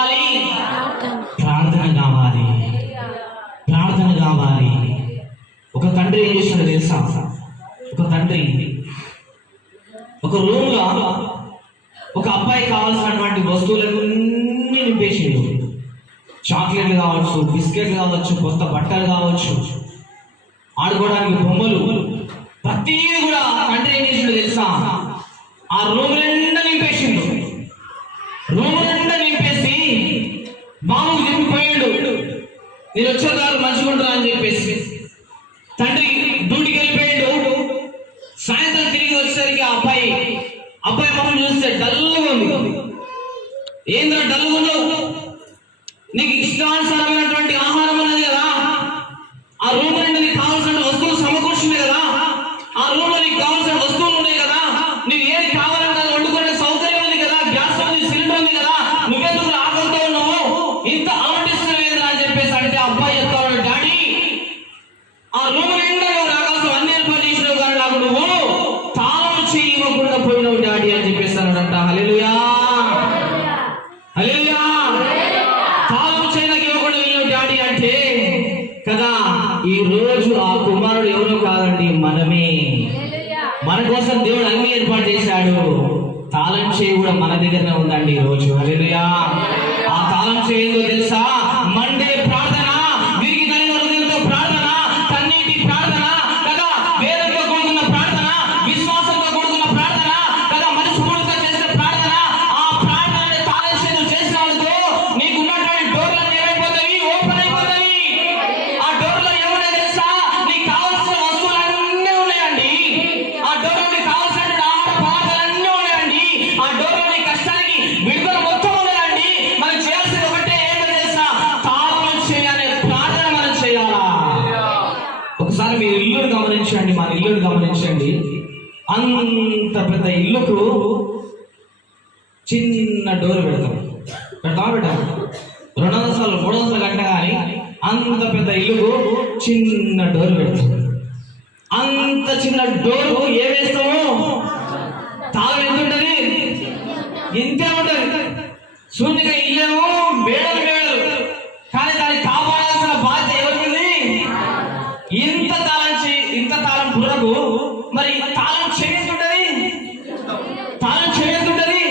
కావాలి? ప్రార్థన కావాలి, ప్రార్థన కావాలి. ఒక తండ్రి ఏం చేశాడో తెలుసా? ఒక తండ్రి ఒక రూమ్లో ఒక అబ్బాయి కావాల్సినటువంటి వస్తువులన్నీ నింపేసిండు. చాక్లెట్లు కావచ్చు, బిస్కెట్లు కావచ్చు, కొత్త బట్టలు కావచ్చు, ఆడుకోవడానికి బొమ్మలు, ప్రతిదీ కూడా తండ్రి ఏం చేసిండు తెలుసా? ఆ రూమ్ నిండా నింపేసిండు. రూమ్ నిండా నింపేసి బాబుకు చెప్పిపోయాడు, నేను వచ్చేదారు మంచిగుంటున్నా అని చెప్పేసి. తండ్రి డ్యూటీకి వెళ్ళిపోయాడు. సాయంత్రం తిరిగి వచ్చేసరికి అబ్బాయి మొహం చూస్తే డల్గా ఉంది. ఏంద్రా డల్గా ఉన్నావు? నీకు ఇష్టానుసారమైనటువంటి ఆహారం ఉన్నది కదా, ఆ రూమ్ నుండి నీకు కావాల్సిన వస్తువులు సమకూర్చున్నాయి కదా, ఆ రూమ్ లో నీకు కావాల్సిన వస్తువులు ఉన్నాయి కదా, నీకు ఏది కావాలంటే అది వండుకునే సౌకర్యం ఉంది కదా, గ్యాస్ ఉంది, సిలిండర్ ఉంది కదా, నువ్వెందుకు ఆకలితో ఉన్నావు, ఇంత ఆలోచిస్తున్నావు ఏంద్రా అని చెప్పేసి అంటే అబ్బాయి చెప్తాడు, డాడీ ఆ రూమ్ నిండా నువ్వు రావాల్సిన అన్ని ఏర్పాటు చేసినావు కానీ నాకు నువ్వు తాళం చెయ్యి ఇవ్వకుండా పోయినావు డాడీ అని చెప్పేస్తానంట. హల్లెలూయా, హల్లెలూయా. తాళం చేయడానికి ఇవ్వకుండా వెళ్ళావు డాడీ అంటే కదా. ఈ రోజు ఆ కుమారుడు ఎవరో కాదండి, మనమే. మన కోసం దేవుడు అన్ని ఏర్పాటు చేశాడు. తాళం చేయి కూడా మన దగ్గరనే ఉందండి ఈ రోజు. హల్లెలూయా. ఆ తాళం చేయందో తెలుసా? మండే ప్రార్థన, విరిగి నలిగిన హృదయంతో ప్రార్థన, కన్నీటి ప్రార్థన కదా, వేదంతో కూడుకున్న ప్రార్థన, విశ్వాసంతో కూడుకున్న ప్రార్థన కదా, మనస్ఫూర్తిగా చేసే ప్రార్థన. ఆ ప్రార్థన తాళం చేతులు చేసినందుకు నీకున్నటువంటి డోర్లను ఏమైపోతాయి? ఓపెన్ అయిపోతాయి. ఆ డోర్లో ఏమన్నా తెలుసా? నీకు కావాల్సిన వస్తువులన్నీ ఉన్నాయండి. ఆ డోర్లో నీకు కావాల్సిన ఆహార పదార్థాలన్నీ ఉన్నాయండి. ఆ డోర్లో నీ కష్టానికి విడుదల మొత్తం ఉన్నదండి. మనం చేయాల్సింది ఒకటే, ఏంటో తెలుసా? తాళం చేయాలి, ప్రార్థన మనం చేయాలా? ఒకసారి మీరు ఇల్లును గమనించండి, మన ఇల్లును గమనించండి. అంత పెద్ద ఇల్లుకు చిన్న డోర్ పెడతాం. 2 అంతస్తులు 3 అంతస్తులు కట్ట కానీ అంత పెద్ద ఇల్లుకు చిన్న డోర్ పెడతాం. అంత చిన్న డోర్కు ఏ వేస్తాము? తాళం ఎంత ఉంటుంది? ఇంతే ఉంటుంది. శూన్యంగా ఇల్లేమో మేడలు మేడలు, కానీ దాన్ని కాపాడాల్సిన బాధ్యత ఎవరికి? ఇంత తాళం పురకు మరి తాళం చేస్తుంటది, తాళం చేస్తుంటది.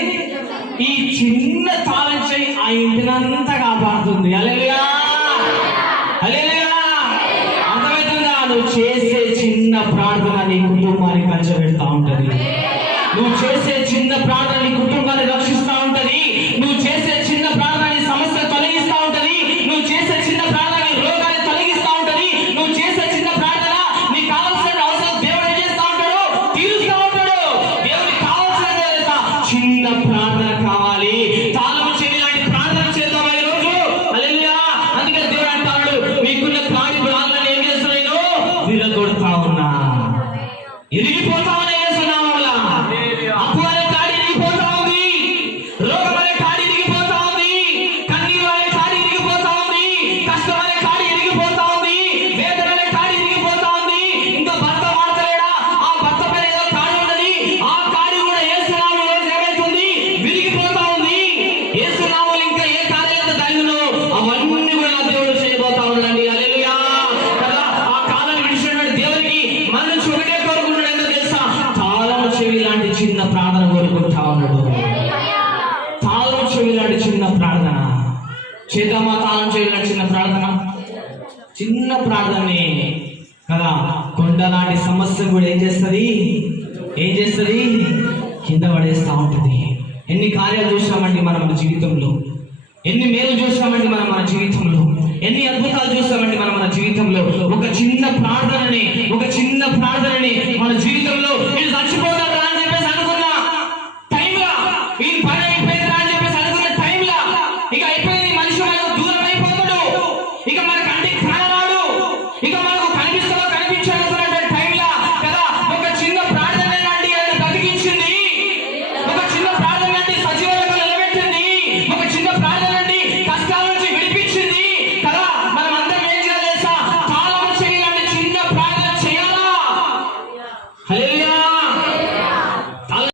ఈ చిన్న తాళం చేయి ఆ ఇంటినంతా కాపాడుతుంది. హల్లెలూయా, హల్లెలూయా. అర్థమవుతుందా? నువ్వు చేసే చిన్న ప్రార్థన నీ కుటుంబాన్ని పంచబెడతా ఉంటది. నువ్వు చేసే చిన్న ప్రార్థన నీ కుటుంబాన్ని రక్షిస్తూ ఉంటది. నువ్వు చేసే చిన్న ప్రార్థన నీ సమస్య తొలగిస్తూ ఉంటది. నువ్వు చేసే చిన్న ప్రార్థన నీ రోగాన్ని తొలగిస్తూ ఉంటది. నువ్వు చేసే చిన్న ప్రార్థన నీకు కావాల్సిన అవసరం దేవుడు ఏం చేస్తూ ఉంటాడు? తీరుస్తూ ఉంటాడు. దేవుడికి కావాల్సిన చిన్న ప్రార్థన కావాలి. తాళం చేయని లాంటి ప్రార్థన చేద్దాం ఈ రోజు. హల్లెలూయా. అందుకే దేవుడు అంటాడు, మీకున్న కాడి ప్రార్థన ఏం చేస్తున్నాను? విరగొడతా ఉన్నా, ఇరిగిపోతా ఉన్నా. అప్పు అనే కాడి ఇరిగిపోతా ఉంది, రోగం అనే కాడి ఇరిగిపోతా ఉంది, కన్నీరు అనే కాడి ఇరిగిపోతా ఉంది, కష్టం అనే కాడి ఇరిగిపోతా ఉంది, వేదన అనే కాడి ఇరిగిపోతా ఉంది. ఇంకా భర్త మాడతలేడా? ఆ భర్త పైన ఏదో కాడి ఉన్నది, ఆ కాడి కూడా యేసునామములో రోజు ఏమైతుంది? విరిగిపోతా ఉంది. యేసునామములో ఇంకా ఏ కార్యాలతో దానిలో అవన్నీ కూడా నా దేవుడు చేయబోతా ఉన్నాడండి. హల్లెలూయా కదా. ఆ కాలాన్ని విడిచినటువంటి దేవునికి మన నుంచి ఒకటే కోరుకుంటున్నాడు, ఏంటో తెలుసా? తాళం చెవి లాంటి చిన్న ప్రార్థన కోరుకుంటా ఉన్నాడు. తాళం చెవి లాంటి చిన్న ప్రార్థన చేద్దామా? తాళం చెవి లాంటి చిన్న ప్రార్థన, చిన్న ప్రార్థనే కదా. కొండ లాంటి సమస్య కూడా ఏం చేస్తుంది? కింద పడేస్తా ఉంటది. ఎన్ని కార్యాలు చూసామండి మనం మన జీవితంలో, ఎన్ని మేలు చూసామండి మనం మన జీవితంలో, ఎన్ని అద్భుతాలు చూసామండి మనం మన జీవితంలో. ఒక చిన్న ప్రార్థనని మన జీవితంలో వీళ్ళు చచ్చిపోతారా అని చెప్పేసి అనుకున్నా టైంలో, వీళ్ళు పని అయిపోయిందా అని చెప్పేసి అనుకున్న టైంలో ఇక అయిపోయింది, మనిషి మనకు దూరం అయిపోతాడు, ఇక మన కంటికి కానరాడు, ఇక మనకు కనిపించాలనుకున్న టైంలో కదా ఒక చిన్న ప్రార్థన లాంటి ఆయన బతికించింది. ఒక చిన్న ప్రార్థన లాంటి సజీవులకు నిలబెట్టింది. ఒక చిన్న ప్రార్థన లాంటి కష్టాల నుంచి విడిపించింది కదా. మనం అందరం ఏం చేయాలి? తాళం చెవి లాంటి చిన్న ప్రార్థన చేయాలా? హల్లెలూయా.